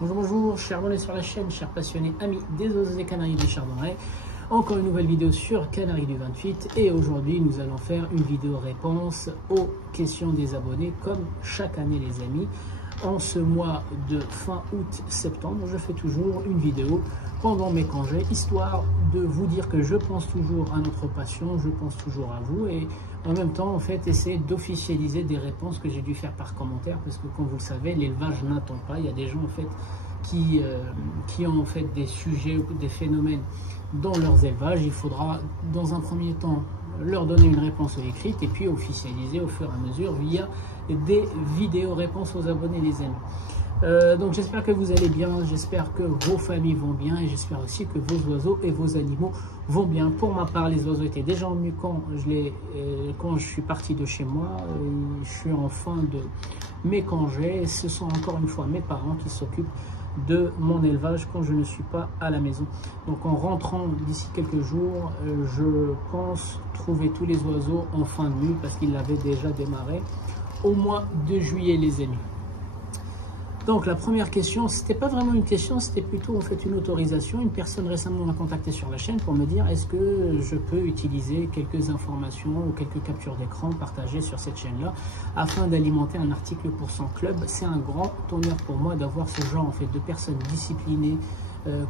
Bonjour, bonjour, chers abonnés sur la chaîne, chers passionnés, amis des oiseaux des Canaries du Chardonnay. Encore une nouvelle vidéo sur Canaries du 28 et aujourd'hui nous allons faire une vidéo réponse aux questions des abonnés comme chaque année les amis. En ce mois de fin août-septembre, je fais toujours une vidéo pendant mes congés, histoire de vous dire que je pense toujours à notre passion, je pense toujours à vous et en même temps, en fait, essayer d'officialiser des réponses que j'ai dû faire par commentaire parce que, comme vous le savez, l'élevage n'attend pas. Il y a des gens, en fait, qui ont, en fait, des sujets ou des phénomènes dans leurs élevages. Il faudra, dans un premier temps, leur donner une réponse écrite et puis officialiser au fur et à mesure via des vidéos réponses aux abonnés, les amis. Donc j'espère que vous allez bien, j'espère que vos familles vont bien et j'espère aussi que vos oiseaux et vos animaux vont bien. Pour ma part, les oiseaux étaient déjà venus quand je suis parti de chez moi. Je suis en fin de mes congés. Ce sont encore une fois mes parents qui s'occupent de mon élevage quand je ne suis pas à la maison. Donc en rentrant d'ici quelques jours, je pense trouver tous les oiseaux en fin de nuit parce qu'ils l'avaient déjà démarré au mois de juillet, les amis. Donc la première question, c'était pas vraiment une question, c'était plutôt en fait une autorisation. Une personne récemment m'a contacté sur la chaîne pour me dire est-ce que je peux utiliser quelques informations ou quelques captures d'écran partagées sur cette chaîne-là afin d'alimenter un article pour son club. C'est un grand honneur pour moi d'avoir ce genre en fait de personnes disciplinées,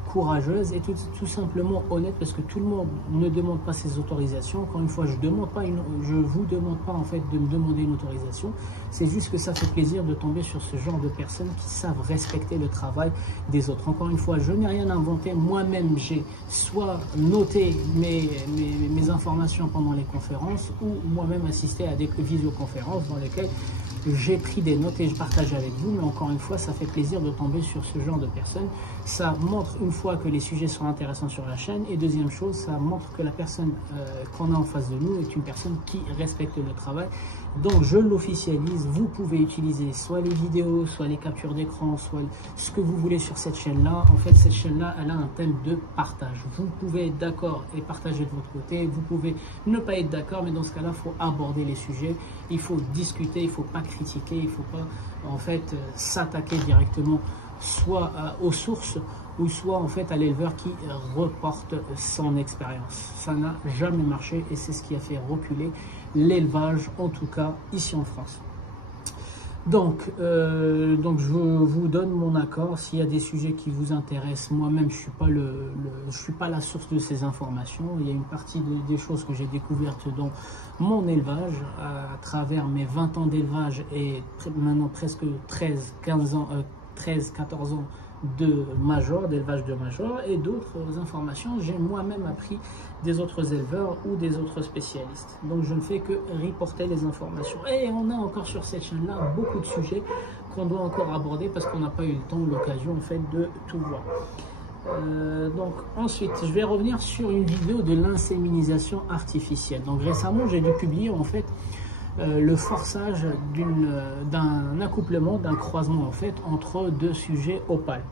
courageuse et tout simplement honnête parce que tout le monde ne demande pas ces autorisations. Encore une fois, je vous demande pas en fait de me demander une autorisation. C'est juste que ça fait plaisir de tomber sur ce genre de personnes qui savent respecter le travail des autres. Encore une fois, je n'ai rien inventé. Moi-même, j'ai soit noté mes informations pendant les conférences ou moi-même assisté à des visioconférences dans lesquelles j'ai pris des notes et je partage avec vous, mais encore une fois, ça fait plaisir de tomber sur ce genre de personnes. Ça montre une fois que les sujets sont intéressants sur la chaîne et deuxième chose, ça montre que la personne qu'on a en face de nous est une personne qui respecte le travail. Donc je l'officialise, vous pouvez utiliser soit les vidéos, soit les captures d'écran, soit ce que vous voulez sur cette chaîne-là. En fait, cette chaîne-là, elle a un thème de partage. Vous pouvez être d'accord et partager de votre côté, vous pouvez ne pas être d'accord, mais dans ce cas-là, il faut aborder les sujets, il faut discuter, il ne faut pas critiquer, il ne faut pas en fait s'attaquer directement soit aux sources ou soit en fait à l'éleveur qui reporte son expérience. Ça n'a jamais marché et c'est ce qui a fait reculer l'élevage, en tout cas ici en France. Donc je vous donne mon accord s'il y a des sujets qui vous intéressent. Moi-même, je suis pas la source de ces informations. Il y a une partie des choses que j'ai découvertes dans mon élevage à travers mes 20 ans d'élevage et maintenant presque 13-14 ans de major, d'élevage de major et d'autres informations. J'ai moi-même appris des autres éleveurs ou des autres spécialistes. Donc je ne fais que reporter les informations. Et on a encore sur cette chaîne-là beaucoup de sujets qu'on doit encore aborder parce qu'on n'a pas eu le temps ou l'occasion en fait de tout voir. Donc ensuite, je vais revenir sur une vidéo de l'inséminisation artificielle. Donc récemment, j'ai dû publier en fait le forçage d'un accouplement, d'un croisement en fait entre deux sujets opales.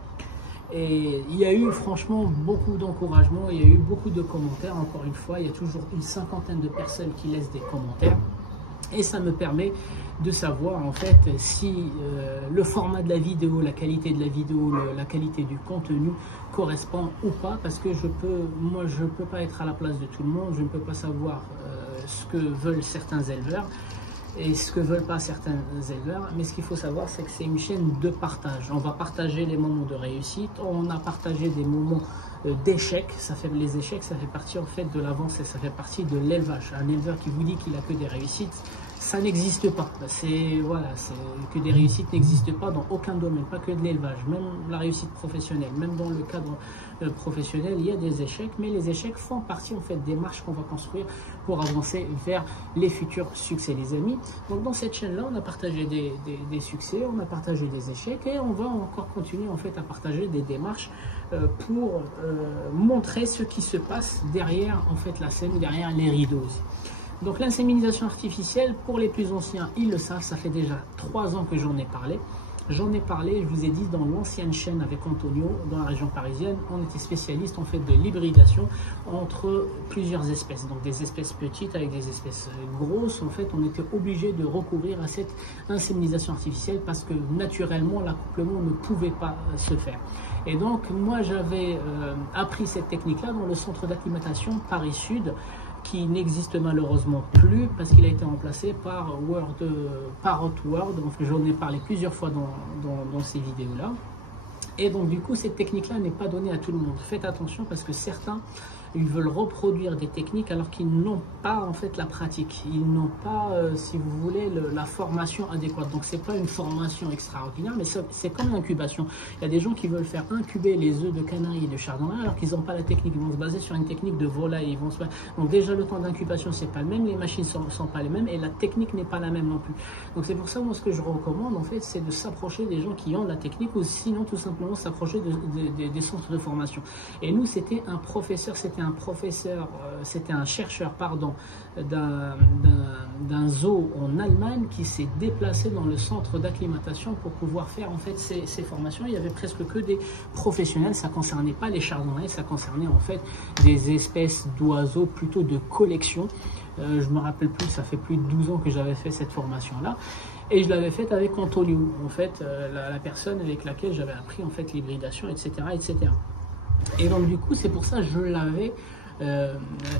Et il y a eu franchement beaucoup d'encouragement, il y a eu beaucoup de commentaires. Encore une fois, il y a toujours une cinquantaine de personnes qui laissent des commentaires et ça me permet de savoir en fait si le format de la vidéo, la qualité de la vidéo, la qualité du contenu correspond ou pas, parce que moi je peux pas être à la place de tout le monde, je ne peux pas savoir ce que veulent certains éleveurs et ce que veulent pas certains éleveurs, mais ce qu'il faut savoir, c'est que c'est une chaîne de partage. On va partager les moments de réussite, on a partagé des moments d'échecs. Les échecs, ça fait partie en fait de l'avance et ça fait partie de l'élevage. Un éleveur qui vous dit qu'il a que des réussites, ça n'existe pas. Voilà, que des réussites n'existent pas dans aucun domaine, pas que de l'élevage, même la réussite professionnelle, même dans le cadre professionnel, il y a des échecs, mais les échecs font partie en fait des marches qu'on va construire pour avancer vers les futurs succès, les amis. Donc dans cette chaîne-là, on a partagé des succès, on a partagé des échecs et on va encore continuer en fait à partager des démarches pour montrer ce qui se passe derrière en fait la scène, derrière les rideaux aussi. Donc l'inséminisation artificielle, pour les plus anciens, ils le savent, ça fait déjà 3 ans que j'en ai parlé. J'en ai parlé, je vous ai dit, dans l'ancienne chaîne avec Antonio, dans la région parisienne, on était spécialiste en fait de l'hybridation entre plusieurs espèces. Donc des espèces petites avec des espèces grosses. En fait, on était obligé de recourir à cette inséminisation artificielle parce que naturellement, l'accouplement ne pouvait pas se faire. Et donc, moi, j'avais appris cette technique-là dans le centre d'acclimatation Paris Sud, qui n'existe malheureusement plus parce qu'il a été remplacé par Parrot World. J'en ai parlé plusieurs fois dans ces vidéos-là. Et donc du coup, cette technique-là n'est pas donnée à tout le monde. Faites attention parce que certains, ils veulent reproduire des techniques alors qu'ils n'ont pas en fait la pratique. Ils n'ont pas, si vous voulez, la formation adéquate. Donc c'est pas une formation extraordinaire, mais c'est comme l'incubation. Il y a des gens qui veulent faire incuber les œufs de canaris et de chardonnay alors qu'ils n'ont pas la technique. Ils vont se baser sur une technique de volaille. Donc déjà le temps d'incubation c'est pas le même, les machines sont pas les mêmes et la technique n'est pas la même non plus. Donc c'est pour ça moi ce que je recommande en fait, c'est de s'approcher des gens qui ont la technique ou sinon tout simplement s'approcher des centres de formation. Et nous c'était un professeur, c'était un chercheur pardon, d'un zoo en Allemagne qui s'est déplacé dans le centre d'acclimatation pour pouvoir faire en fait ces formations. Il y avait presque que des professionnels, ça concernait pas les chardonnays, ça concernait en fait des espèces d'oiseaux plutôt de collection. Je me rappelle plus, ça fait plus de 12 ans que j'avais fait cette formation là et je l'avais faite avec Antonio, en fait la personne avec laquelle j'avais appris en fait l'hybridation, etc., etc. Et donc du coup c'est pour ça que je l'avais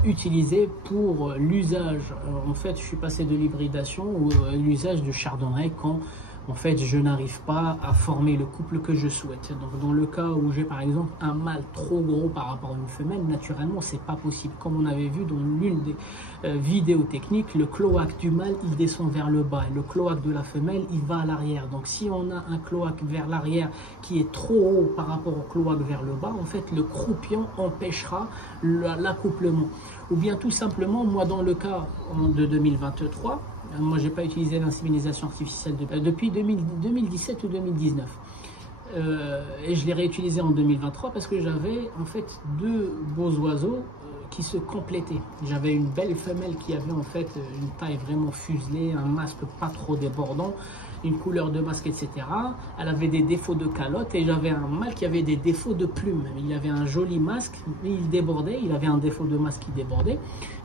utilisé pour l'usage. En fait je suis passé de l'hybridation ou l'usage du chardonnay quand en fait je n'arrive pas à former le couple que je souhaite. Donc dans le cas où j'ai par exemple un mâle trop gros par rapport à une femelle, naturellement c'est pas possible. Comme on avait vu dans l'une des vidéos techniques, le cloaque du mâle il descend vers le bas et le cloaque de la femelle il va à l'arrière. Donc si on a un cloaque vers l'arrière qui est trop haut par rapport au cloaque vers le bas, en fait le croupion empêchera l'accouplement. Ou bien tout simplement, moi dans le cas de 2023, moi j'ai pas utilisé l'inséminisation artificielle depuis 2017 ou 2019. Et je l'ai réutilisé en 2023 parce que j'avais en fait deux beaux oiseaux qui se complétaient. J'avais une belle femelle qui avait en fait une taille vraiment fuselée, un masque pas trop débordant, une couleur de masque, etc. Elle avait des défauts de calotte et j'avais un mâle qui avait des défauts de plumes. Il avait un joli masque, mais il débordait, il avait un défaut de masque qui débordait,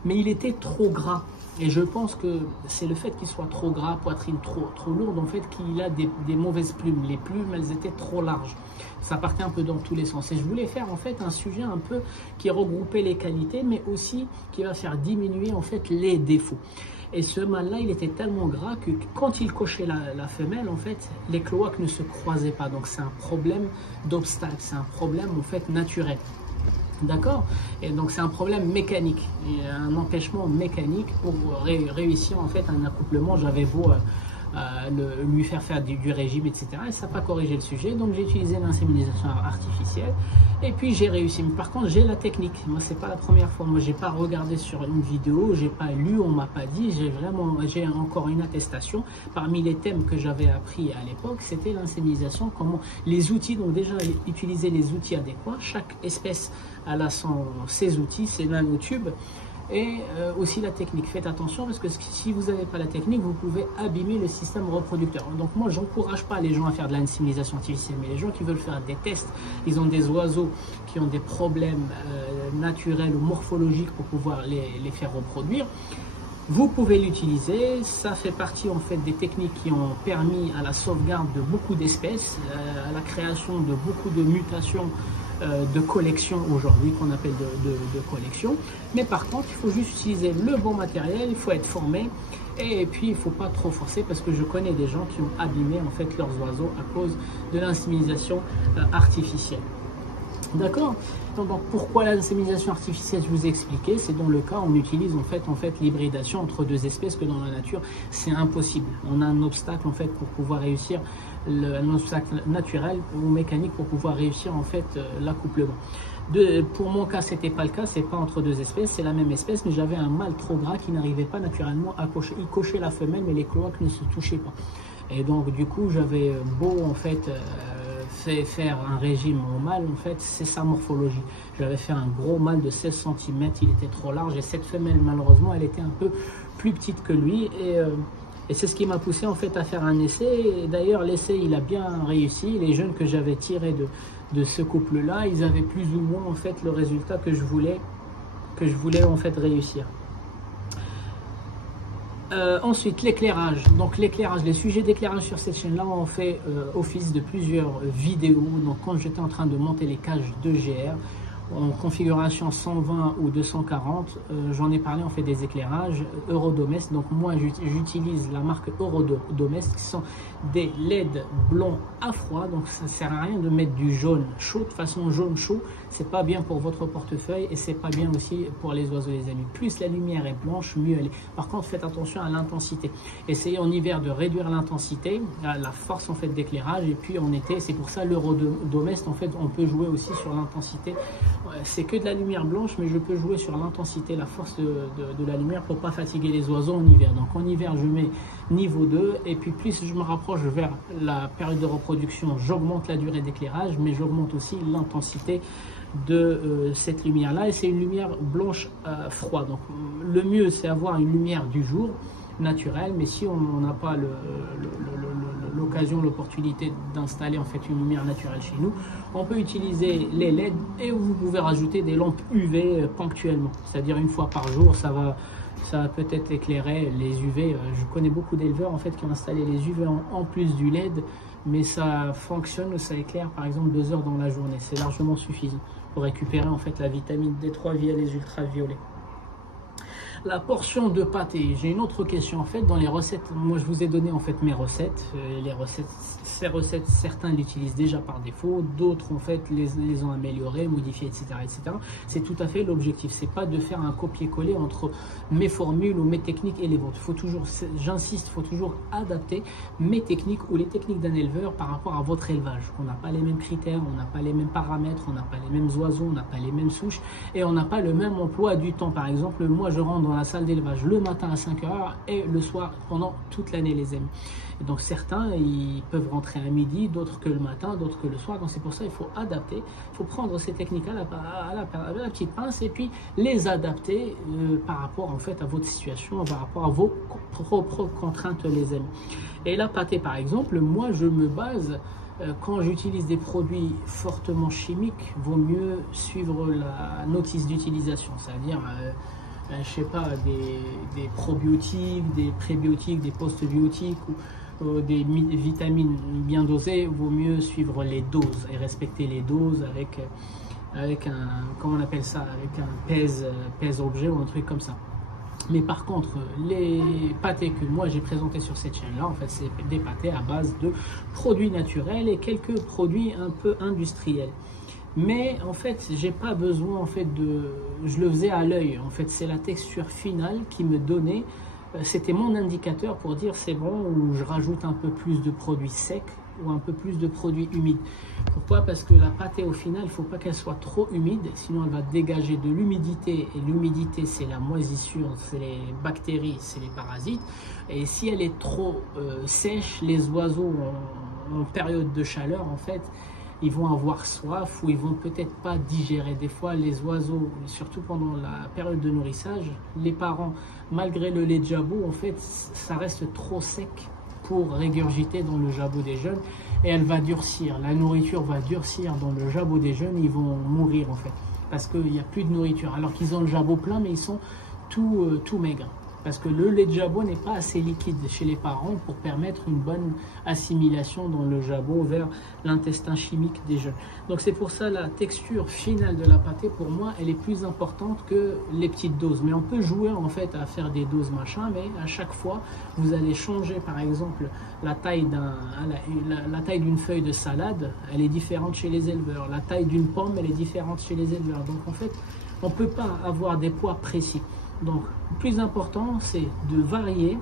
mais il était trop gras. Et je pense que c'est le fait qu'il soit trop gras, poitrine trop lourde, en fait, qu'il a des mauvaises plumes. Les plumes, elles étaient trop larges. Ça partait un peu dans tous les sens. Et je voulais faire en fait un sujet un peu qui regroupait les qualités, mais aussi qui va faire diminuer en fait les défauts. Et ce mâle-là, il était tellement gras que quand il cochait la femelle, en fait, les cloaques ne se croisaient pas. Donc c'est un problème d'obstacle, c'est un problème en fait naturel. D'accord? Et donc c'est un problème mécanique, un empêchement mécanique pour réussir en fait un accouplement. J'avais beau lui faire du régime, etc. Et ça n'a pas corrigé le sujet. Donc j'ai utilisé l'inséminisation artificielle et puis j'ai réussi. Mais par contre j'ai la technique. Moi c'est pas la première fois. Moi j'ai pas regardé sur une vidéo, j'ai pas lu, on m'a pas dit. J'ai encore une attestation. Parmi les thèmes que j'avais appris à l'époque, c'était l'inséminisation. Comment les outils, donc déjà utiliser les outils adéquats. Chaque espèce elle a ses outils, ses nanotubes. Et aussi la technique. Faites attention parce que si vous n'avez pas la technique, vous pouvez abîmer le système reproducteur. Donc moi, j'encourage pas les gens à faire de l'inséminisation artificielle, mais les gens qui veulent faire des tests, ils ont des oiseaux qui ont des problèmes naturels ou morphologiques pour pouvoir les faire reproduire. Vous pouvez l'utiliser, ça fait partie en fait des techniques qui ont permis à la sauvegarde de beaucoup d'espèces, à la création de beaucoup de mutations de collection aujourd'hui, qu'on appelle de collection. Mais par contre, il faut juste utiliser le bon matériel, il faut être formé et puis il ne faut pas trop forcer parce que je connais des gens qui ont abîmé en fait leurs oiseaux à cause de l'inséminisation artificielle. D'accord? Donc pourquoi l'inséminisation artificielle, je vous ai expliqué, c'est dans le cas où on utilise en fait l'hybridation entre deux espèces que dans la nature c'est impossible. On a un obstacle en fait pour pouvoir réussir, un obstacle naturel ou mécanique pour pouvoir réussir en fait l'accouplement. Pour mon cas, c'était pas le cas, c'est pas entre deux espèces, c'est la même espèce, mais j'avais un mâle trop gras qui n'arrivait pas naturellement à cocher. Il cochait la femelle, mais les cloaques ne se touchaient pas. Et donc du coup, j'avais beau en fait faire un régime au mâle, en fait, c'est sa morphologie. J'avais fait un gros mâle de 16 cm, il était trop large, et cette femelle, malheureusement, elle était un peu plus petite que lui, et Et c'est ce qui m'a poussé en fait à faire un essai. D'ailleurs, l'essai, il a bien réussi. Les jeunes que j'avais tirés de ce couple-là, ils avaient plus ou moins en fait le résultat que je voulais en fait réussir. Ensuite, l'éclairage. Donc l'éclairage, les sujets d'éclairage sur cette chaîne-là ont fait office de plusieurs vidéos. Donc quand j'étais en train de monter les cages de GR en configuration 120 ou 240, j'en ai parlé en fait des éclairages Eurodomest. Donc moi j'utilise la marque Eurodomest qui sont des LED blancs à froid. Donc ça sert à rien de mettre du jaune chaud. De toute façon, jaune chaud, c'est pas bien pour votre portefeuille et c'est pas bien aussi pour les oiseaux, les amis. Plus la lumière est blanche, mieux elle est. Par contre, faites attention à l'intensité. Essayez en hiver de réduire l'intensité, la force en fait d'éclairage, et puis en été, c'est pour ça l'Eurodomest en fait, on peut jouer aussi sur l'intensité. C'est que de la lumière blanche, mais je peux jouer sur l'intensité, la force de la lumière pour pas fatiguer les oiseaux en hiver. Donc en hiver, je mets niveau 2, et puis plus je me rapproche vers la période de reproduction, j'augmente la durée d'éclairage, mais j'augmente aussi l'intensité de cette lumière là, et c'est une lumière blanche froid. Donc le mieux c'est avoir une lumière du jour naturelle, mais si on n'a pas l'occasion, l'opportunité d'installer en fait une lumière naturelle chez nous, on peut utiliser les LED, et vous pouvez rajouter des lampes UV ponctuellement, c'est-à-dire une fois par jour. Ça va peut-être éclairer les UV. Je connais beaucoup d'éleveurs en fait qui ont installé les UV en plus du LED, mais ça fonctionne, ça éclaire par exemple 2 heures dans la journée, c'est largement suffisant pour récupérer en fait la vitamine D3 via les ultraviolets. La portion de pâté, j'ai une autre question en fait dans les recettes. Moi je vous ai donné en fait mes recettes, ces recettes, certains l'utilisent déjà par défaut, d'autres en fait les ont améliorées, modifiées, etc., etc. C'est tout à fait l'objectif, c'est pas de faire un copier-coller entre mes formules ou mes techniques et les vôtres. Faut toujours, j'insiste, faut toujours adapter mes techniques ou les techniques d'un éleveur par rapport à votre élevage. On n'a pas les mêmes critères, on n'a pas les mêmes paramètres, on n'a pas les mêmes oiseaux, on n'a pas les mêmes souches, et on n'a pas le même emploi du temps. Par exemple, moi je rentre dans la salle d'élevage le matin à 5 h et le soir pendant toute l'année, les amis. Et donc certains ils peuvent rentrer à midi, d'autres que le matin, d'autres que le soir. Donc c'est pour ça il faut adapter, il faut prendre ces techniques à la petite pince et puis les adapter par rapport en fait à votre situation, par rapport à vos propres contraintes, les amis. Et la pâtée par exemple, moi je me base, quand j'utilise des produits fortement chimiques, vaut mieux suivre la notice d'utilisation, c'est-à-dire je sais pas, des probiotiques, des prébiotiques, des postbiotiques ou des vitamines bien dosées. Vaut mieux suivre les doses et respecter les doses avec un, comment on appelle ça, avec un pèse objet ou un truc comme ça. Mais par contre, les pâtés que moi j'ai présentés sur cette chaîne-là, en fait, c'est des pâtés à base de produits naturels et quelques produits un peu industriels. Mais en fait, j'ai pas besoin en fait je le faisais à l'œil. En fait, c'est la texture finale qui me donnait, c'était mon indicateur pour dire c'est bon, ou je rajoute un peu plus de produits secs ou un peu plus de produits humides. Pourquoi? Parce que la pâtée au final, il faut pas qu'elle soit trop humide, sinon elle va dégager de l'humidité, et l'humidité c'est la moisissure, c'est les bactéries, c'est les parasites. Et si elle est trop sèche, les oiseaux en période de chaleur en fait, ils vont avoir soif ou ils vont peut-être pas digérer. Des fois, les oiseaux, surtout pendant la période de nourrissage, les parents, malgré le lait de jabot, en fait, ça reste trop sec pour régurgiter dans le jabot des jeunes et elle va durcir. La nourriture va durcir dans le jabot des jeunes, ils vont mourir en fait parce qu'il n'y a plus de nourriture. Alors qu'ils ont le jabot plein, mais ils sont tout maigres. Parce que le lait de jabot n'est pas assez liquide chez les parents pour permettre une bonne assimilation dans le jabot vers l'intestin chimique des jeunes. Donc c'est pour ça la texture finale de la pâtée, pour moi, elle est plus importante que les petites doses. Mais on peut jouer en fait à faire des doses machin, mais à chaque fois, vous allez changer par exemple la taille d'une feuille de salade, elle est différente chez les éleveurs. La taille d'une pomme, elle est différente chez les éleveurs. Donc en fait, on ne peut pas avoir des poids précis. Donc, le plus important, c'est de varier.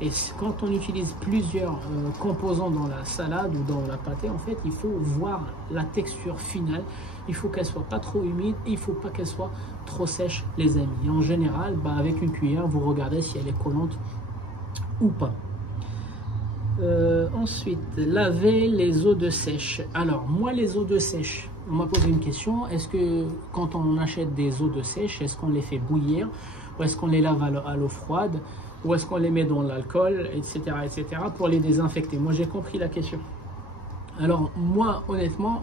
Et quand on utilise plusieurs composants dans la salade ou dans la pâtée, en fait, il faut voir la texture finale. Il faut qu'elle soit pas trop humide et il faut pas qu'elle soit trop sèche, les amis. Et en général, avec une cuillère, vous regardez si elle est collante ou pas. Ensuite, laver les eaux de sèche. Alors, moi, les eaux de sèche, on m'a posé une question. Est-ce que quand on achète des eaux de sèche, est-ce qu'on les fait bouillir ou est-ce qu'on les lave à l'eau froide? ou est-ce qu'on les met dans l'alcool, etc., etc., pour les désinfecter? Moi, j'ai compris la question. Alors, moi, honnêtement,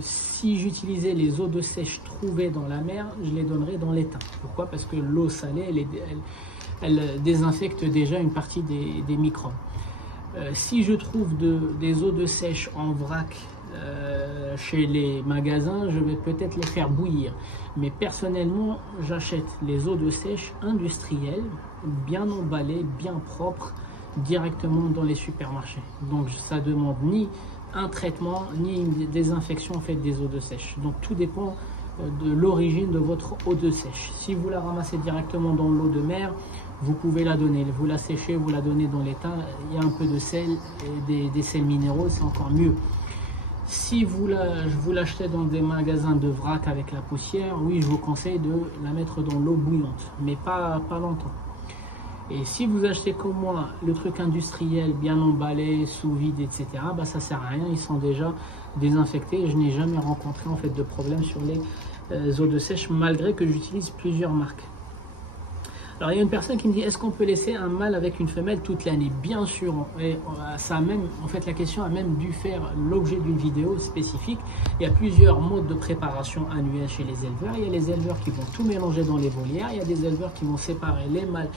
si j'utilisais les eaux de sèche trouvées dans la mer, je les donnerais dans l'étang. Pourquoi? Parce que l'eau salée, elle désinfecte déjà une partie des microbes. Si je trouve des eaux de sèche en vrac chez les magasins, je vais peut-être les faire bouillir. Mais personnellement, j'achète les eaux de sèche industrielles, bien emballées, bien propres, directement dans les supermarchés. Donc ça demande ni un traitement, ni une désinfection en fait des eaux de sèche. Donc tout dépend de l'origine de votre eau de sèche. Si vous la ramassez directement dans l'eau de mer, vous pouvez la donner. Vous la séchez, vous la donnez dans l'étang. Il y a un peu de sel et des sels minéraux, c'est encore mieux. Si vous l'achetez dans des magasins de vrac avec la poussière, oui, je vous conseille de la mettre dans l'eau bouillante, mais pas longtemps. Et si vous achetez comme moi le truc industriel, bien emballé, sous vide, etc., bah, ça sert à rien, ils sont déjà désinfectés. Je n'ai jamais rencontré en fait de problème sur les eaux de sèche, malgré que j'utilise plusieurs marques. Alors il y a une personne qui me dit, est-ce qu'on peut laisser un mâle avec une femelle toute l'année? Bien sûr, et ça a même, en fait la question a même dû faire l'objet d'une vidéo spécifique. Il y a plusieurs modes de préparation annuels chez les éleveurs. Il y a les éleveurs qui vont tout mélanger dans les volières, il y a des éleveurs qui vont séparer les mâles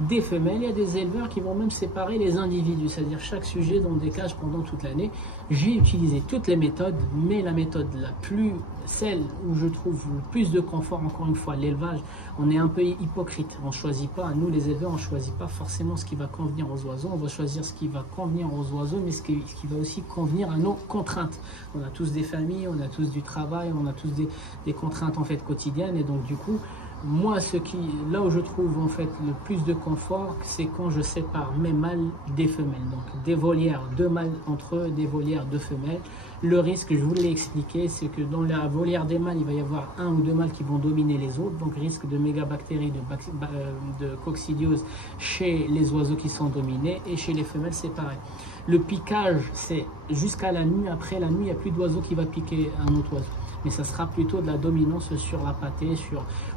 des femelles, il y a des éleveurs qui vont même séparer les individus, c'est-à-dire chaque sujet dans des cages pendant toute l'année. J'ai utilisé toutes les méthodes, mais la méthode celle où je trouve le plus de confort, encore une fois, l'élevage, on est un peu hypocrite, on choisit pas, nous les éleveurs, on choisit pas forcément ce qui va convenir aux oiseaux, on va choisir ce qui va convenir aux oiseaux, mais ce qui va aussi convenir à nos contraintes. On a tous des familles, on a tous du travail, on a tous des contraintes en fait quotidiennes, et donc du coup, moi, là où je trouve en fait le plus de confort, c'est quand je sépare mes mâles des femelles. Donc des volières de mâles entre eux, des volières de femelles. Le risque, je vous l'ai expliqué, c'est que dans la volière des mâles, il va y avoir un ou deux mâles qui vont dominer les autres. Donc risque de mégabactéries, de coccidiose chez les oiseaux qui sont dominés, et chez les femelles, c'est pareil. Le piquage, c'est jusqu'à la nuit. Après la nuit, il n'y a plus d'oiseau qui va piquer un autre oiseau. Mais ça sera plutôt de la dominance sur la pâtée,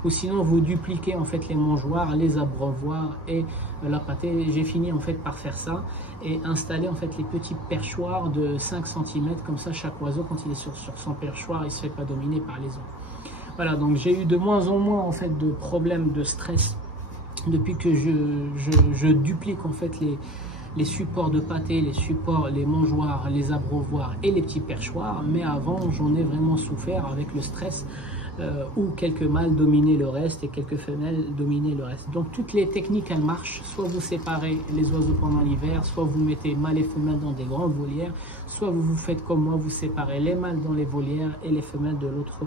ou sinon vous dupliquez en fait les mangeoires, les abreuvoirs et la pâtée. J'ai fini en fait par faire ça et installer en fait les petits perchoirs de 5 cm, comme ça chaque oiseau quand il est sur son perchoir, il ne se fait pas dominer par les autres. Voilà, donc j'ai eu de moins en moins en fait de problèmes de stress depuis que je duplique en fait les supports de pâté, les mangeoires, les abreuvoirs et les petits perchoirs. Mais avant, j'en ai vraiment souffert avec le stress où quelques mâles dominaient le reste et quelques femelles dominaient le reste. Donc toutes les techniques, elles marchent. Soit vous séparez les oiseaux pendant l'hiver, soit vous mettez mâles et femelles dans des grandes volières, soit vous faites comme moi, vous séparez les mâles dans les volières et les femelles de l'autre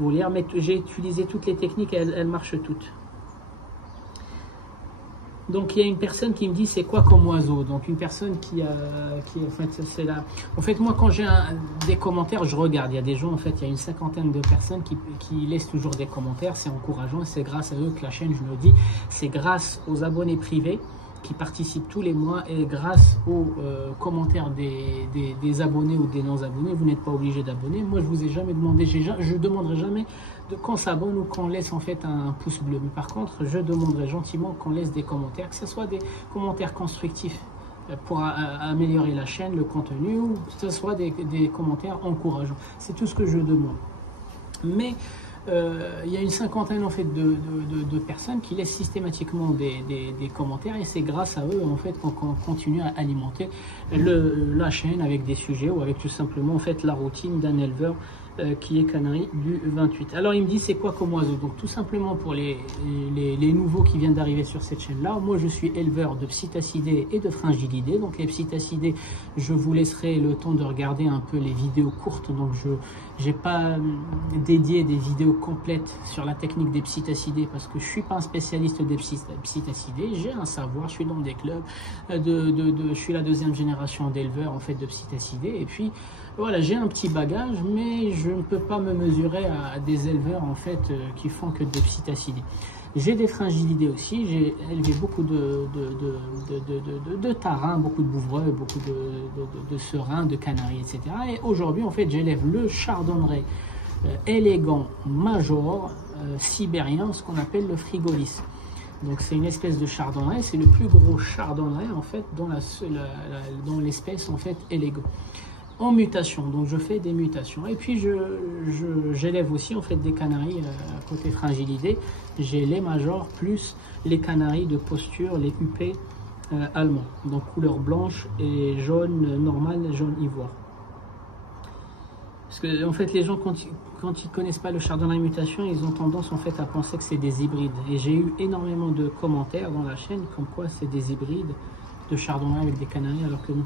volière. Mais j'ai utilisé toutes les techniques et elles marchent toutes. Donc il y a une personne qui me dit c'est quoi comme oiseau. Donc une personne qui en fait c'est là. En fait moi quand j'ai des commentaires, je regarde. Il y a des gens en fait, il y a une cinquantaine de personnes qui laissent toujours des commentaires. C'est encourageant. C'est grâce à eux que la chaîne, je le dis, c'est grâce aux abonnés privés qui participent tous les mois et grâce aux commentaires des abonnés ou des non-abonnés. Vous n'êtes pas obligé d'abonner. Moi je vous ai jamais demandé, je demanderai jamais qu'on s'abonne ou qu'on laisse en fait un pouce bleu. Mais par contre, je demanderai gentiment qu'on laisse des commentaires, que ce soit des commentaires constructifs pour améliorer la chaîne, le contenu, ou que ce soit des commentaires encourageants. C'est tout ce que je demande. Mais il y a une cinquantaine en fait de personnes qui laissent systématiquement des commentaires et c'est grâce à eux en fait qu'on continue à alimenter la chaîne avec des sujets ou avec tout simplement en fait la routine d'un éleveur qui est Canaries du 28. Alors il me dit c'est quoi comme oiseau? Donc tout simplement pour les nouveaux qui viennent d'arriver sur cette chaîne là, moi je suis éleveur de psittacidés et de fringillidés. Donc les psittacidés, je vous laisserai le temps de regarder un peu les vidéos courtes, donc je n'ai pas dédié des vidéos complètes sur la technique des psittacidés parce que je suis pas un spécialiste des psittacidés. J'ai un savoir, je suis dans des clubs je suis la deuxième génération d'éleveurs en fait de psittacidés et puis voilà, j'ai un petit bagage, mais je ne peux pas me mesurer à des éleveurs en fait qui font que des psittacidés. J'ai des fringillidés aussi, j'ai élevé beaucoup de tarins, beaucoup de bouvreux, beaucoup de serins, de canaris, etc. Et aujourd'hui, en fait, j'élève le chardonneret élégant major sibérien, ce qu'on appelle le frigolis. Donc c'est une espèce de chardonneret, c'est le plus gros chardonneret en fait dont l'espèce en fait est Lego. En mutation, donc je fais des mutations. Et puis j'élève aussi en fait des canaris côté fringilidés. J'ai les majors plus les canaris de posture, les UP allemands. Donc couleur blanche et jaune normal, jaune ivoire. Parce que en fait les gens quand ils connaissent pas le chardonneret mutation, ils ont tendance en fait à penser que c'est des hybrides. Et j'ai eu énormément de commentaires dans la chaîne comme quoi c'est des hybrides de chardonneret avec des canaris alors que non.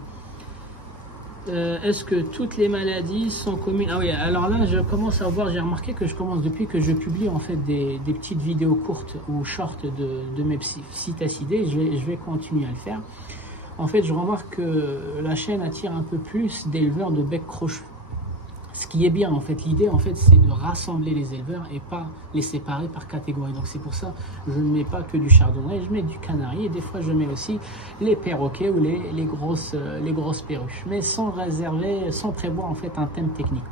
Est-ce que toutes les maladies sont communes? Ah oui, alors là je commence à voir, j'ai remarqué que je commence depuis que je publie en fait des petites vidéos courtes ou short de mes psittacidés, je vais continuer à le faire. En fait je remarque que la chaîne attire un peu plus d'éleveurs de bec crochu. Ce qui est bien en fait, l'idée en fait c'est de rassembler les éleveurs et pas les séparer par catégorie. Donc c'est pour ça je ne mets pas que du chardonneret, je mets du canari et des fois je mets aussi les perroquets ou les grosses perruches, mais sans réserver, sans prévoir en fait un thème technique.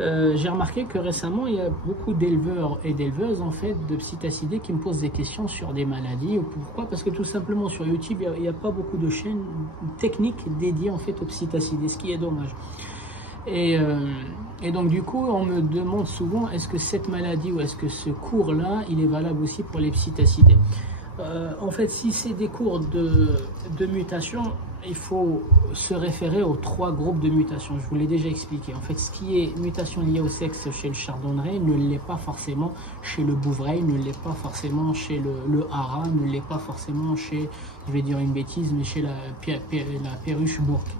J'ai remarqué que récemment il y a beaucoup d'éleveurs et d'éleveuses en fait de psittacidés qui me posent des questions sur des maladies. Pourquoi? Parce que tout simplement sur YouTube il n'y a pas beaucoup de chaînes techniques dédiées en fait aux psittacidés, ce qui est dommage. Et donc du coup on me demande souvent est-ce que cette maladie ou est-ce que ce cours là il est valable aussi pour les psittacidés. En fait si c'est des cours de mutation, il faut se référer aux 3 groupes de mutations. Je vous l'ai déjà expliqué. En fait ce qui est mutation liée au sexe chez le chardonneret ne l'est pas forcément chez le bouvray, ne l'est pas forcément chez le haras, ne l'est pas forcément chez, je vais dire une bêtise, mais chez la perruche bourque.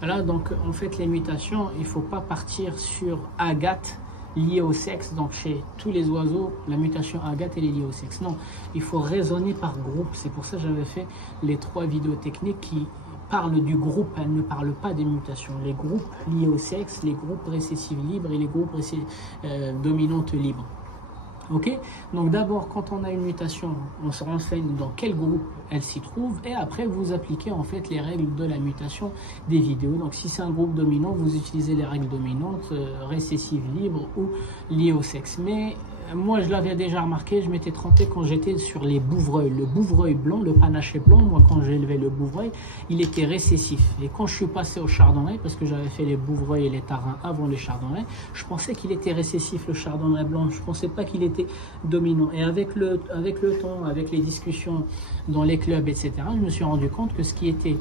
Voilà, donc en fait les mutations, il ne faut pas partir sur agate liée au sexe, donc chez tous les oiseaux, la mutation agate elle est liée au sexe. Non, il faut raisonner par groupe, c'est pour ça que j'avais fait les 3 vidéos techniques qui parlent du groupe, elles ne parlent pas des mutations. Les groupes liés au sexe, les groupes récessifs libres et les groupes dominantes libres. Ok, donc d'abord quand on a une mutation, on se renseigne dans quel groupe elle s'y trouve et après vous appliquez en fait les règles de la mutation des vidéos. Donc si c'est un groupe dominant, vous utilisez les règles dominantes, récessives libres ou liées au sexe. Mais moi je l'avais déjà remarqué, je m'étais trompé quand j'étais sur les bouvreuils. Le bouvreuil blanc, le panaché blanc, moi quand j'élevais le bouvreuil, il était récessif. Et quand je suis passé au chardonneret, parce que j'avais fait les bouvreuils et les tarins avant les chardonnerets, je pensais qu'il était récessif le chardonneret blanc, je pensais pas qu'il était dominant. Et avec le temps, avec les discussions dans les clubs, etc., je me suis rendu compte que ce qui était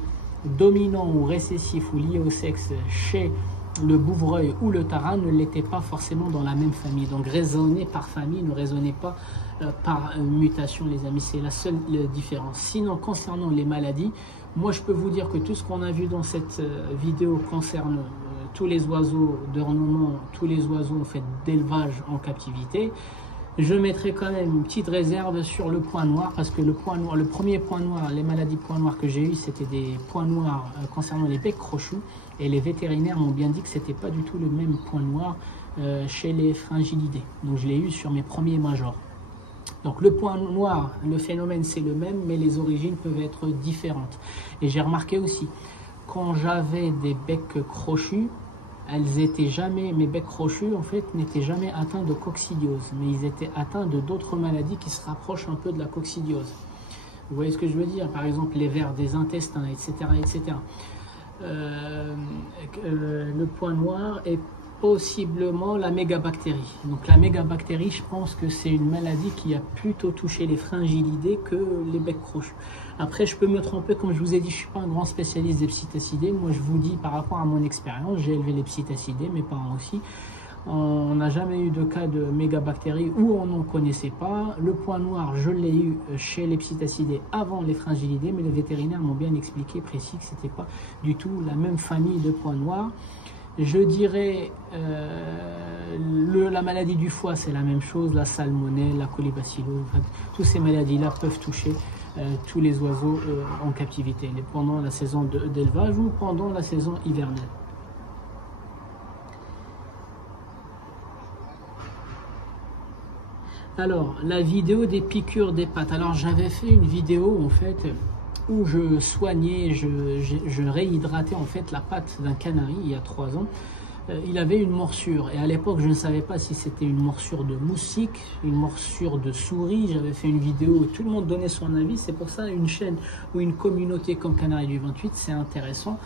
dominant ou récessif ou lié au sexe chez le bouvreuil ou le tarin ne l'était pas forcément dans la même famille. Donc raisonnez par famille, ne raisonnez pas par mutation les amis, c'est la seule différence. Sinon concernant les maladies, moi je peux vous dire que tout ce qu'on a vu dans cette vidéo concerne tous les oiseaux d'ornement, tous les oiseaux en fait d'élevage en captivité. Je mettrai quand même une petite réserve sur le point noir parce que le point noir, le premier point noir, les maladies point noir que j'ai eu, c'était des points noirs concernant les becs crochus et les vétérinaires m'ont bien dit que c'était pas du tout le même point noir chez les fringilidés. Donc je l'ai eu sur mes premiers majors. Donc le point noir, le phénomène c'est le même mais les origines peuvent être différentes. Et j'ai remarqué aussi quand j'avais des becs crochus, elles étaient jamais, mes becs crochus en fait n'étaient jamais atteints de coccidiose, mais ils étaient atteints de d'autres maladies qui se rapprochent un peu de la coccidiose. Vous voyez ce que je veux dire? Par exemple les vers des intestins, etc. etc. Le point noir est possiblement la mégabactérie. Donc la mégabactérie, je pense que c'est une maladie qui a plutôt touché les fringilidés que les becs crochus. Après, je peux me tromper, comme je vous ai dit, je ne suis pas un grand spécialiste des psittacidés. Moi, je vous dis par rapport à mon expérience, j'ai élevé les psittacidés, mes parents aussi. On n'a jamais eu de cas de mégabactérie où on n'en connaissait pas. Le point noir, je l'ai eu chez les psittacidés avant les fringilidés, mais les vétérinaires m'ont bien expliqué, précis, que ce n'était pas du tout la même famille de points noirs. Je dirais la maladie du foie, c'est la même chose, la salmonelle, la colibacillose, en fait, toutes ces maladies-là peuvent toucher tous les oiseaux en captivité, pendant la saison d'élevage ou pendant la saison hivernale. Alors, la vidéo des piqûres des pattes. Alors, j'avais fait une vidéo en fait où je soignais, je réhydratais en fait la patte d'un canari il y a 3 ans. il avait une morsure. Et à l'époque, je ne savais pas si c'était une morsure de moustique, une morsure de souris. J'avais fait une vidéo où tout le monde donnait son avis. C'est pour ça une chaîne ou une communauté comme Canaries du 28, c'est intéressant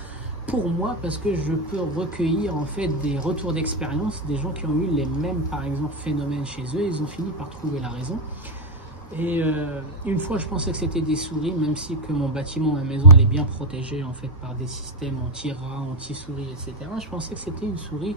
pour moi parce que je peux recueillir en fait des retours d'expérience, des gens qui ont eu les mêmes, par exemple, phénomènes chez eux. Ils ont fini par trouver la raison. Et une fois, je pensais que c'était des souris, même si que mon bâtiment, ma maison, elle est bien protégée en fait par des systèmes anti-rats, anti-souris, etc. Je pensais que c'était une souris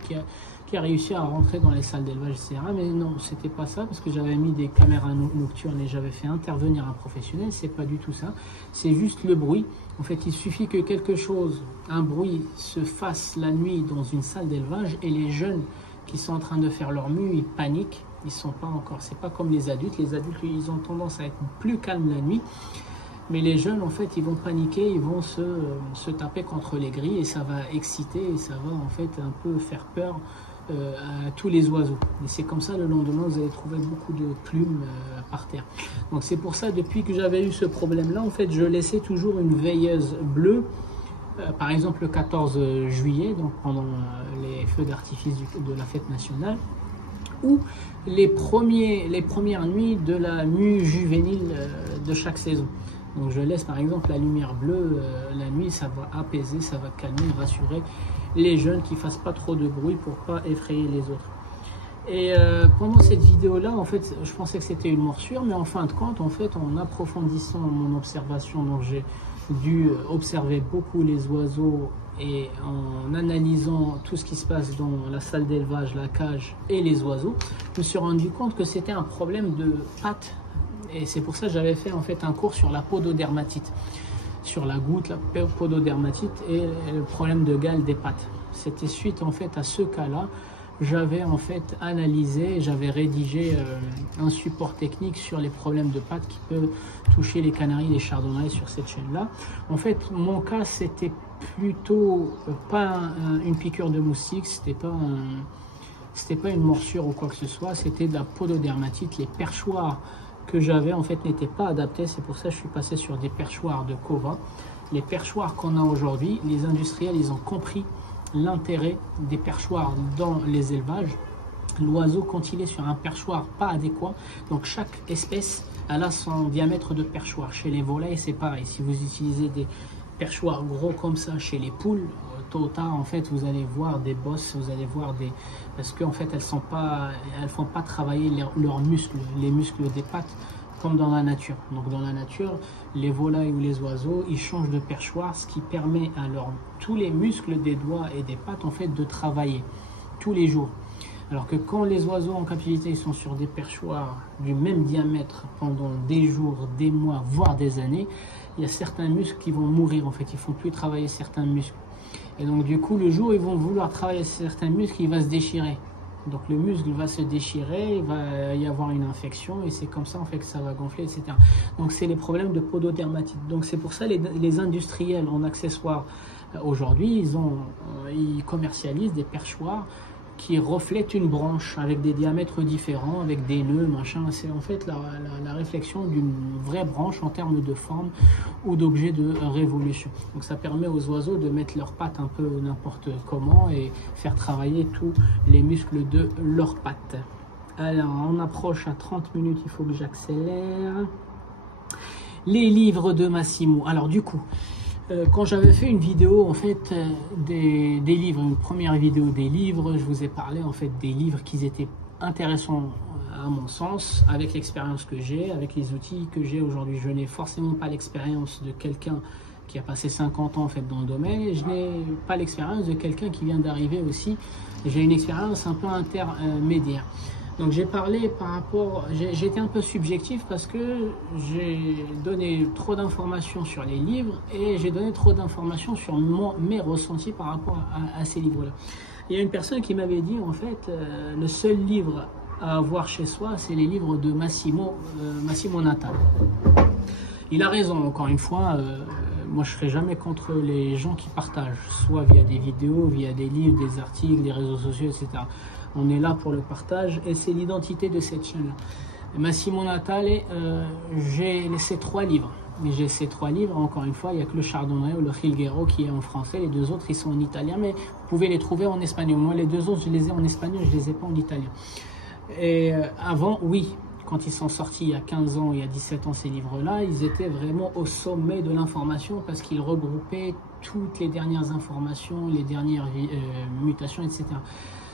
qui a réussi à rentrer dans les salles d'élevage, etc. Mais non, c'était pas ça parce que j'avais mis des caméras nocturnes et j'avais fait intervenir un professionnel. C'est pas du tout ça. C'est juste le bruit. En fait, il suffit que quelque chose, un bruit, se fasse la nuit dans une salle d'élevage et les jeunes qui sont en train de faire leur mue, ils paniquent. Ils sont pas encore, c'est pas comme les adultes. Les adultes, ils ont tendance à être plus calmes la nuit. Mais les jeunes, en fait, ils vont paniquer, ils vont se taper contre les grilles et ça va exciter et ça va en fait un peu faire peur à tous les oiseaux. Et c'est comme ça, le lendemain, vous allez trouver beaucoup de plumes par terre. Donc c'est pour ça, depuis que j'avais eu ce problème-là, en fait, je laissais toujours une veilleuse bleue. Par exemple, le 14 juillet, donc pendant les feux d'artifice de la fête nationale, ou les premières nuits de la mue juvénile de chaque saison. Donc je laisse par exemple la lumière bleue la nuit, ça va apaiser, ça va calmer, rassurer les jeunes qui ne fassent pas trop de bruit pour pas effrayer les autres. Et pendant cette vidéo là, en fait, je pensais que c'était une morsure, mais en fin de compte, en fait, en approfondissant mon observation, donc j'ai dû observer beaucoup les oiseaux et en analysant tout ce qui se passe dans la salle d'élevage, la cage et les oiseaux, je me suis rendu compte que c'était un problème de pattes. Et c'est pour ça que j'avais fait en fait un cours sur la pododermatite, sur la goutte, la pododermatite et le problème de gale des pattes. C'était suite en fait à ce cas-là, j'avais en fait analysé, j'avais rédigé un support technique sur les problèmes de pattes qui peuvent toucher les canaris, les chardonnays sur cette chaîne-là. En fait, mon cas, c'était plutôt pas une piqûre de moustique, c'était pas une morsure ou quoi que ce soit, c'était de la pododermatite. Les perchoirs que j'avais en fait n'étaient pas adaptés, c'est pour ça que je suis passé sur des perchoirs de Cova. Les perchoirs qu'on a aujourd'hui, les industriels, ils ont compris l'intérêt des perchoirs dans les élevages. L'oiseau, quand il est sur un perchoir pas adéquat, donc chaque espèce elle a son diamètre de perchoir. Chez les volailles, c'est pareil. Si vous utilisez des perchoirs gros comme ça chez les poules, tôt ou tard, en fait, vous allez voir des bosses, vous allez voir des... Parce qu'en fait, elles font pas travailler leurs muscles, les muscles des pattes, comme dans la nature. Donc dans la nature, les volailles ou les oiseaux, ils changent de perchoir, ce qui permet à tous les muscles des doigts et des pattes en fait de travailler tous les jours. Alors que quand les oiseaux en captivité ils sont sur des perchoirs du même diamètre pendant des jours, des mois, voire des années, il y a certains muscles qui vont mourir en fait, ils ne font plus travailler certains muscles. Et donc du coup, le jour où ils vont vouloir travailler certains muscles, il va se déchirer. Donc le muscle va se déchirer, il va y avoir une infection et c'est comme ça en fait que ça va gonfler, etc. Donc c'est les problèmes de pododermatite. Donc c'est pour ça les industriels en accessoires aujourd'hui, ils commercialisent des perchoirs qui reflètent une branche avec des diamètres différents, avec des nœuds, machin. C'est en fait la réflexion d'une vraie branche en termes de forme ou d'objet de révolution. Donc ça permet aux oiseaux de mettre leurs pattes un peu n'importe comment et faire travailler tous les muscles de leurs pattes. Alors on approche à 30 minutes, il faut que j'accélère. Les livres de Massimo. Alors du coup, quand j'avais fait une vidéo en fait des livres, une première vidéo des livres, je vous ai parlé en fait des livres qui étaient intéressants à mon sens, avec l'expérience que j'ai, avec les outils que j'ai aujourd'hui. Je n'ai forcément pas l'expérience de quelqu'un qui a passé 50 ans en fait dans le domaine, et je n'ai pas l'expérience de quelqu'un qui vient d'arriver aussi. J'ai une expérience un peu intermédiaire. Donc j'ai parlé par rapport, j'ai été un peu subjectif parce que j'ai donné trop d'informations sur les livres et j'ai donné trop d'informations sur mes ressentis par rapport à ces livres-là. Il y a une personne qui m'avait dit en fait, le seul livre à avoir chez soi, c'est les livres de Massimo Natale. Il a raison, encore une fois, moi je ne serai jamais contre les gens qui partagent, soit via des vidéos, via des livres, des articles, des réseaux sociaux, etc. On est là pour le partage et c'est l'identité de cette chaîne-là. Massimo Natale, j'ai laissé 3 livres. j'ai ces 3 livres. Encore une fois, il n'y a que le Chardonnay ou le Jilguero qui est en français. Les 2 autres, ils sont en italien, mais vous pouvez les trouver en espagnol. Moi, les 2 autres, je les ai en espagnol, je ne les ai pas en italien. Et avant, oui, quand ils sont sortis il y a 15 ans, il y a 17 ans, ces livres-là, ils étaient vraiment au sommet de l'information parce qu'ils regroupaient toutes les dernières informations, les dernières mutations, etc.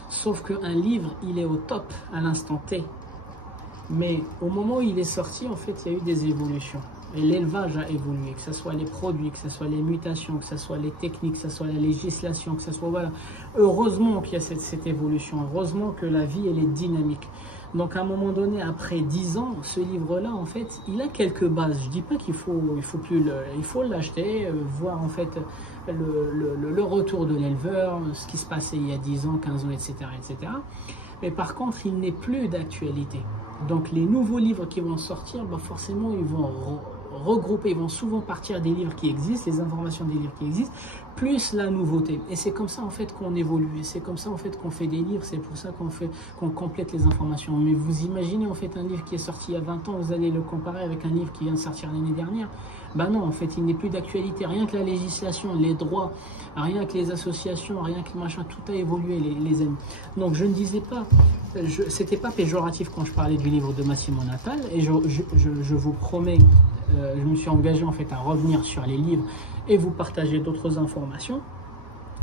Sauf qu'un livre, il est au top à l'instant T. Mais au moment où il est sorti, en fait, il y a eu des évolutions. Et l'élevage a évolué, que ce soit les produits, que ce soit les mutations, que ce soit les techniques, que ce soit la législation, que ce soit... Voilà. Heureusement qu'il y a cette évolution, heureusement que la vie, elle est dynamique. Donc à un moment donné, après 10 ans, ce livre-là, en fait, il a quelques bases. Je dis pas qu'il faut plus il faut l'acheter, voir en fait le retour de l'éleveur, ce qui se passait il y a 10 ans, 15 ans, etc., etc. Mais par contre, il n'est plus d'actualité. Donc les nouveaux livres qui vont sortir, bah forcément, ils vont regrouper, ils vont souvent partir des livres qui existent, les informations des livres qui existent, plus la nouveauté. Et c'est comme ça en fait qu'on évolue, et c'est comme ça en fait qu'on fait des livres, c'est pour ça qu'on complète les informations. Mais vous imaginez en fait un livre qui est sorti il y a 20 ans, vous allez le comparer avec un livre qui vient de sortir l'année dernière? Ben non, en fait, il n'est plus d'actualité. Rien que la législation, les droits, rien que les associations, rien que machin, tout a évolué, les amis. Donc je ne disais pas, c'était pas péjoratif quand je parlais du livre de Massimo Natale, et je vous promets, je me suis engagé en fait à revenir sur les livres et vous partager d'autres informations.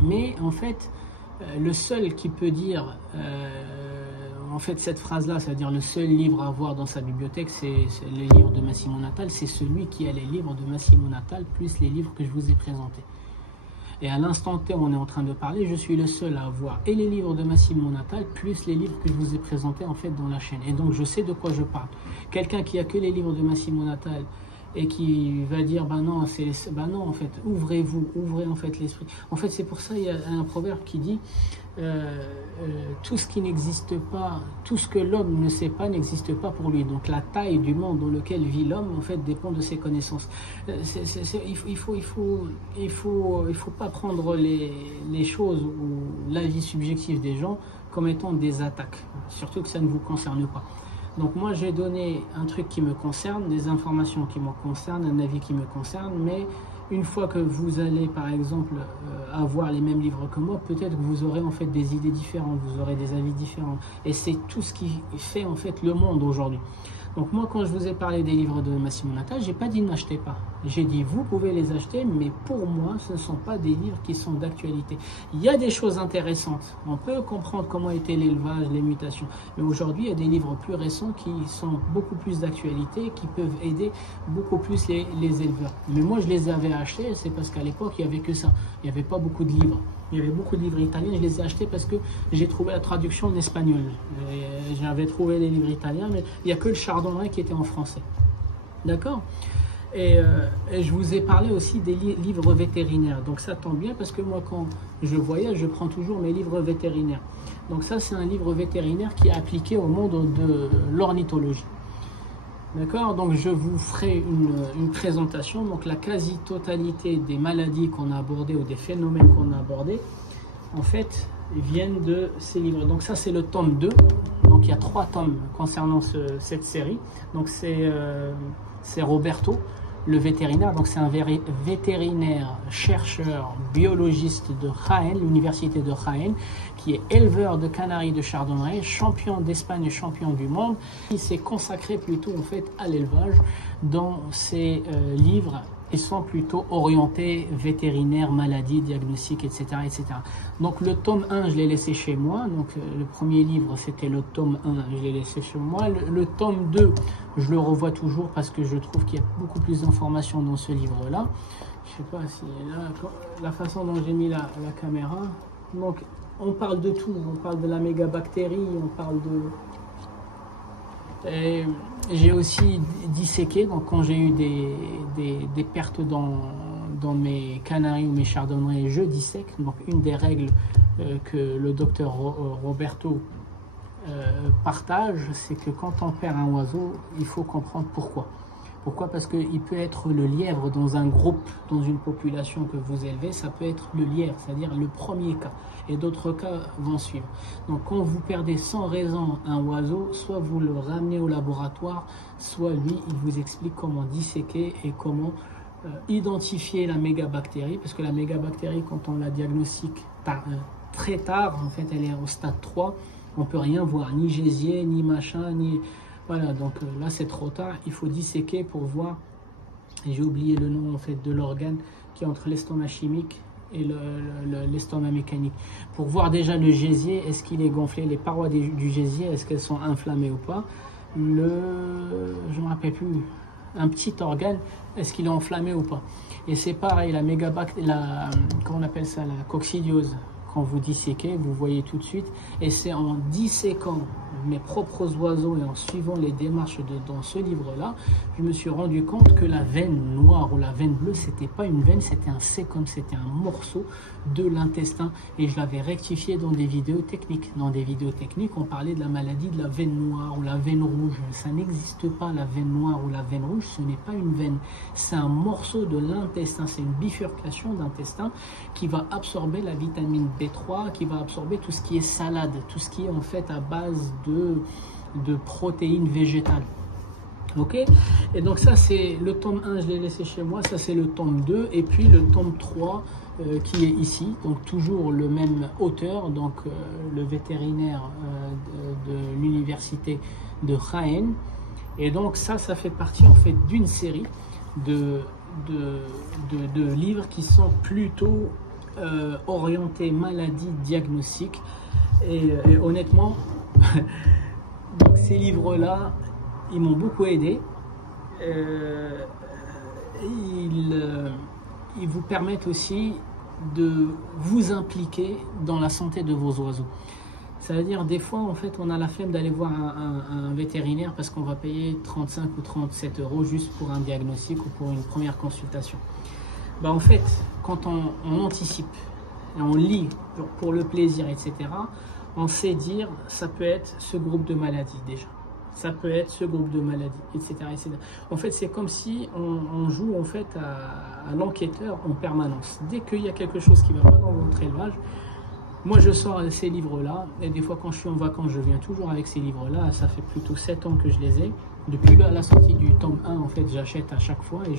Mais en fait, le seul qui peut dire en fait cette phrase-là, c'est-à-dire le seul livre à avoir dans sa bibliothèque, c'est le livre de Massimo Natale, c'est celui qui a les livres de Massimo Natale plus les livres que je vous ai présentés. Et à l'instant T, on est en train de parler, je suis le seul à avoir et les livres de Massimo Natale plus les livres que je vous ai présentés en fait dans la chaîne. Et donc je sais de quoi je parle. Quelqu'un qui a que les livres de Massimo Natale et qui va dire ben non, en fait, ouvrez-vous, ouvrez en fait l'esprit. En fait, c'est pour ça il y a un proverbe qui dit tout ce qui n'existe pas, tout ce que l'homme ne sait pas n'existe pas pour lui. Donc la taille du monde dans lequel vit l'homme en fait dépend de ses connaissances. Il faut pas prendre les choses ou l'avis subjectif des gens comme étant des attaques, surtout que ça ne vous concerne pas. Donc moi j'ai donné un truc qui me concerne, des informations qui me concernent, un avis qui me concerne, mais une fois que vous allez par exemple avoir les mêmes livres que moi, peut-être que vous aurez en fait des idées différentes, vous aurez des avis différents. Et c'est tout ce qui fait en fait le monde aujourd'hui. Donc moi quand je vous ai parlé des livres de Massimo Natale, j'ai pas dit n'achetez pas. J'ai dit vous pouvez les acheter, mais pour moi ce ne sont pas des livres qui sont d'actualité. Il y a des choses intéressantes, on peut comprendre comment était l'élevage, les mutations, mais aujourd'hui il y a des livres plus récents qui sont beaucoup plus d'actualité, qui peuvent aider beaucoup plus les éleveurs. Mais moi je les avais achetés, c'est parce qu'à l'époque il n'y avait que ça, il n'y avait pas beaucoup de livres. Il y avait beaucoup de livres italiens, je les ai achetés parce que j'ai trouvé la traduction en espagnol. J'avais trouvé les livres italiens, mais il n'y a que le Chardonnay qui était en français. D'accord ? Et je vous ai parlé aussi des livres vétérinaires. Donc ça tombe bien parce que moi quand je voyage, je prends toujours mes livres vétérinaires. Donc ça c'est un livre vétérinaire qui est appliqué au monde de l'ornithologie. D'accord, donc je vous ferai une présentation. Donc la quasi-totalité des maladies qu'on a abordées ou des phénomènes qu'on a abordés, en fait, viennent de ces livres. Donc ça c'est le tome 2. Donc il y a 3 tomes concernant cette série. Donc c'est Roberto, le vétérinaire. Donc c'est un vétérinaire, chercheur, biologiste de Jaén, l'université de Jaén, qui est éleveur de canaris de Chardonnay, champion d'Espagne et champion du monde. Il s'est consacré plutôt en fait à l'élevage. Dans ses livres, ils sont plutôt orientés vétérinaire, maladie, diagnostic, etc., etc. Donc le tome 1, je l'ai laissé chez moi. Donc le premier livre, c'était le tome 1, je l'ai laissé chez moi. Le tome 2, je le revois toujours parce que je trouve qu'il y a beaucoup plus d'informations dans ce livre-là. Je ne sais pas si la façon dont j'ai mis la caméra. Donc on parle de tout, on parle de la mégabactérie, on parle de... J'ai aussi disséqué, donc quand j'ai eu des pertes dans mes canaris ou mes chardonnays, je dissèque. Donc une des règles que le docteur Roberto partage, c'est que quand on perd un oiseau, il faut comprendre pourquoi. Pourquoi? Parce qu'il peut être le lièvre dans un groupe, dans une population que vous élevez, ça peut être le lièvre, c'est-à-dire le premier cas. Et d'autres cas vont suivre. Donc quand vous perdez sans raison un oiseau, soit vous le ramenez au laboratoire, soit lui, il vous explique comment disséquer et comment identifier la mégabactérie. Parce que la mégabactérie, quand on la diagnostique très tard, en fait, elle est au stade 3, on ne peut rien voir, ni gésier, ni machin, ni... Voilà, donc là c'est trop tard, il faut disséquer pour voir, et j'ai oublié le nom en fait de l'organe qui est entre l'estomac chimique et l'estomac mécanique, pour voir déjà le gésier, est-ce qu'il est gonflé, les parois du gésier, est-ce qu'elles sont inflammées ou pas, je ne me rappelle plus, un petit organe, est-ce qu'il est enflammé ou pas. Et c'est pareil, comment on appelle ça, la coccidiose. Quand vous disséquez, vous voyez tout de suite, et c'est en disséquant mes propres oiseaux et en suivant les démarches dans ce livre-là, je me suis rendu compte que la veine noire ou la veine bleue, c'était pas une veine, c'était un sécom, c'était un morceau de l'intestin, et je l'avais rectifié dans des vidéos techniques. Dans des vidéos techniques, on parlait de la maladie de la veine noire ou la veine rouge. Ça n'existe pas, la veine noire ou la veine rouge, ce n'est pas une veine, c'est un morceau de l'intestin, c'est une bifurcation d'intestin qui va absorber la vitamine B3, qui va absorber tout ce qui est salade, tout ce qui est en fait à base de protéines végétales. Ok, et donc ça c'est le tome 1, je l'ai laissé chez moi, ça c'est le tome 2, et puis le tome 3 qui est ici, donc toujours le même auteur, donc le vétérinaire de l'université de Jaén, et donc ça fait partie en fait d'une série de livres qui sont plutôt orientés maladie diagnostic, et honnêtement donc ces livres là ils m'ont beaucoup aidé. Ils vous permettent aussi de vous impliquer dans la santé de vos oiseaux. C'est-à-dire, des fois, en fait, on a la flemme d'aller voir un vétérinaire parce qu'on va payer 35 ou 37 € juste pour un diagnostic ou pour une première consultation. Ben, en fait, quand on anticipe et on lit pour le plaisir, etc., on sait dire, ça peut être ce groupe de maladies déjà. Ça peut être ce groupe de maladies, etc. etc. En fait, c'est comme si on joue en fait à l'enquêteur en permanence. Dès qu'il y a quelque chose qui ne va pas dans votre élevage, moi je sors ces livres-là, et des fois quand je suis en vacances, je viens toujours avec ces livres-là. Ça fait plutôt 7 ans que je les ai. Depuis la sortie du tome 1, en fait, j'achète à chaque fois, et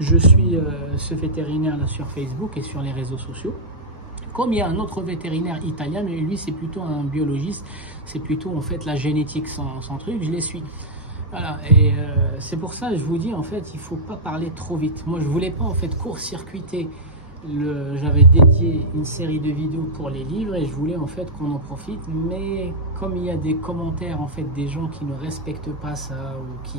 je suis ce vétérinaire-là sur Facebook et sur les réseaux sociaux. Comme il y a un autre vétérinaire italien, mais lui c'est plutôt un biologiste, c'est plutôt en fait la génétique son truc, je les suis. Voilà, et c'est pour ça que je vous dis en fait, il ne faut pas parler trop vite. Moi je ne voulais pas en fait court-circuiter, j'avais dédié une série de vidéos pour les livres et je voulais en fait qu'on en profite, mais comme il y a des commentaires en fait des gens qui ne respectent pas ça ou qui...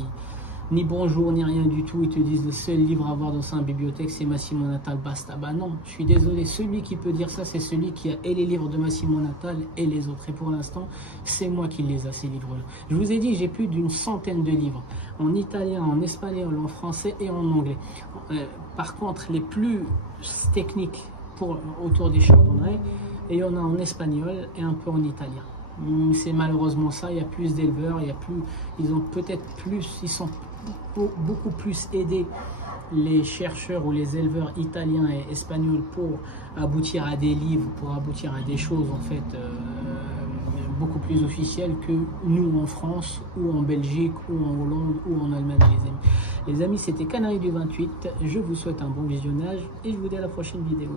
ni bonjour, ni rien du tout, ils te disent le seul livre à avoir dans sa bibliothèque c'est Massimo Natale, basta. Bah non, je suis désolé, celui qui peut dire ça c'est celui qui a et les livres de Massimo Natale et les autres, et pour l'instant c'est moi qui les ai, ces livres-là. Je vous ai dit, j'ai plus d'une centaine de livres, en italien, en espagnol, en français et en anglais. Par contre, les plus techniques autour des chardonnays, et il y en a en espagnol et un peu en italien. C'est malheureusement ça, il y a plus d'éleveurs, ils ont peut-être plus, ils sont beaucoup plus aidés, les chercheurs ou les éleveurs italiens et espagnols, pour aboutir à des livres, pour aboutir à des choses en fait beaucoup plus officielles que nous en France ou en Belgique ou en Hollande ou en Allemagne, les amis. Les amis, c'était Canaries du 28, je vous souhaite un bon visionnage et je vous dis à la prochaine vidéo.